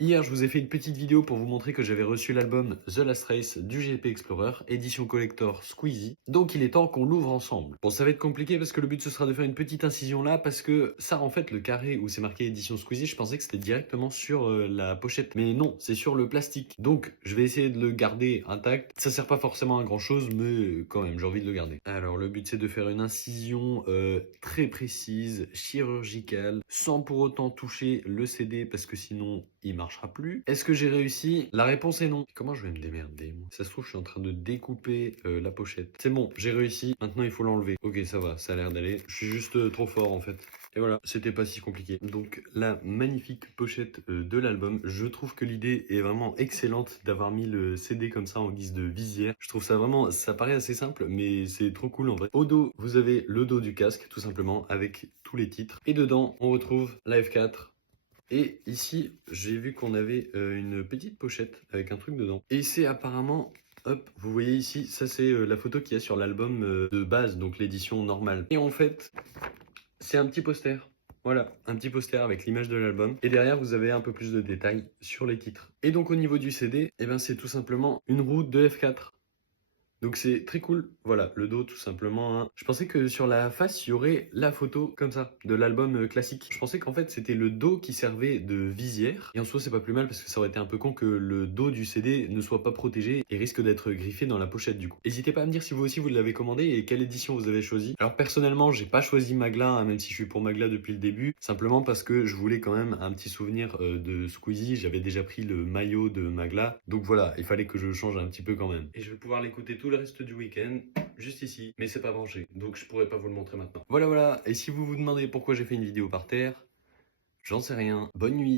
Hier, je vous ai fait une petite vidéo pour vous montrer que j'avais reçu l'album The Last Race du GP Explorer, édition collector Squeezie. Donc il est temps qu'on l'ouvre ensemble. Bon, ça va être compliqué parce que le but ce sera de faire une petite incision là, parce que ça, en fait, le carré où c'est marqué édition Squeezie, je pensais que c'était directement sur la pochette. Mais non, c'est sur le plastique. Donc je vais essayer de le garder intact. Ça sert pas forcément à grand chose, mais quand même, j'ai envie de le garder. Alors le but c'est de faire une incision très précise, chirurgicale, sans pour autant toucher le CD parce que sinon il marchera plus. Est-ce que j'ai réussi? La réponse est non. Comment je vais me démerder moi? Ça se trouve je suis en train de découper la pochette. C'est bon, j'ai réussi. Maintenant il faut l'enlever. Ok, ça va, ça a l'air d'aller. Je suis juste trop fort en fait. Et voilà, c'était pas si compliqué. Donc la magnifique pochette de l'album. Je trouve que l'idée est vraiment excellente d'avoir mis le CD comme ça en guise de visière. Je trouve ça vraiment, ça paraît assez simple, mais c'est trop cool en vrai. Au dos, vous avez le dos du casque tout simplement avec tous les titres. Et dedans, on retrouve la F4. Et ici, j'ai vu qu'on avait une petite pochette avec un truc dedans. Et c'est apparemment, hop, vous voyez ici, ça c'est la photo qu'il y a sur l'album de base, donc l'édition normale. Et en fait, c'est un petit poster. Voilà, un petit poster avec l'image de l'album. Et derrière, vous avez un peu plus de détails sur les titres. Et donc au niveau du CD, eh ben, c'est tout simplement une roue de F4. Donc c'est très cool. Voilà, le dos tout simplement, hein. Je pensais que sur la face, il y aurait la photo comme ça, de l'album classique. Je pensais qu'en fait c'était le dos qui servait de visière. Et en soi c'est pas plus mal parce que ça aurait été un peu con que le dos du CD ne soit pas protégé et risque d'être griffé dans la pochette du coup. N'hésitez pas à me dire si vous aussi vous l'avez commandé et quelle édition vous avez choisi. Alors personnellement j'ai pas choisi Magla, hein, même si je suis pour Magla depuis le début. Simplement parce que je voulais quand même un petit souvenir de Squeezie. J'avais déjà pris le maillot de Magla. Donc voilà, il fallait que je change un petit peu quand même. Et je vais pouvoir l'écouter tout le reste du week-end, juste ici, mais c'est pas branché, donc je pourrais pas vous le montrer maintenant. Voilà, et si vous vous demandez pourquoi j'ai fait une vidéo par terre, j'en sais rien. Bonne nuit.